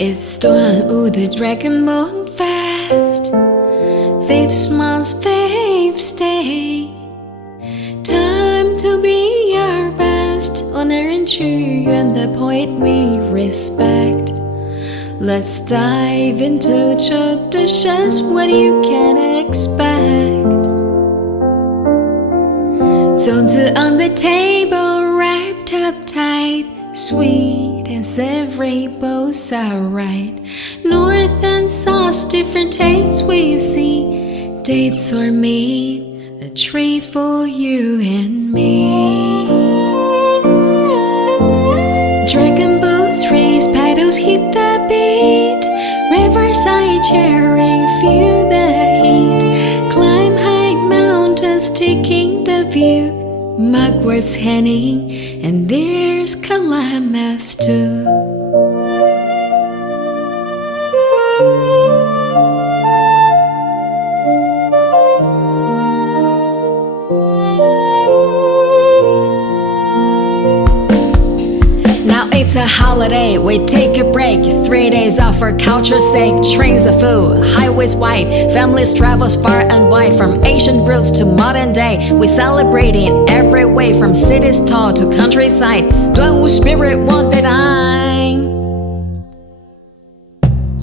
It's 端午 the dragon moon fast, 5th month, 5th day. Time to be our best, honor and ĉiujn, the poet we respect. Let's dive into traditions, what you can expect. Zongzi on the table, wrapped up tight, sweet and savory, both are right. North and south, different tastes we see. Dates or meat, a treat for you and me. Dragon boats race, paddles hit the beat. Riverside cheering, feel the heat. Climb high mountains, taking the view. Mugworts hanging, and there's calamas too. Now it's a holiday, we take a break. 3 days off for culture's sake. Trains are full, highways wide. Families travel far and wide. From ancient roots to modern day, we celebrate in every way. From cities tall to countryside, 端午 spirit won't be dying.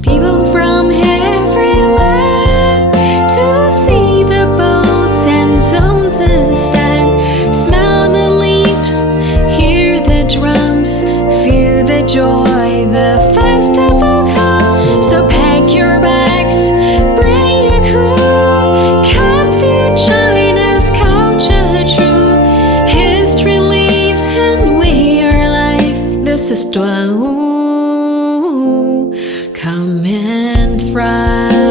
People from everywhere to see the boats and zongzi stand. Smell the leaves, hear the drums, feel the joy, the festival comes. So pack your bags, bring your crew. Come feel China's culture true. History lives and we are alive. This is 端午, come and thrive.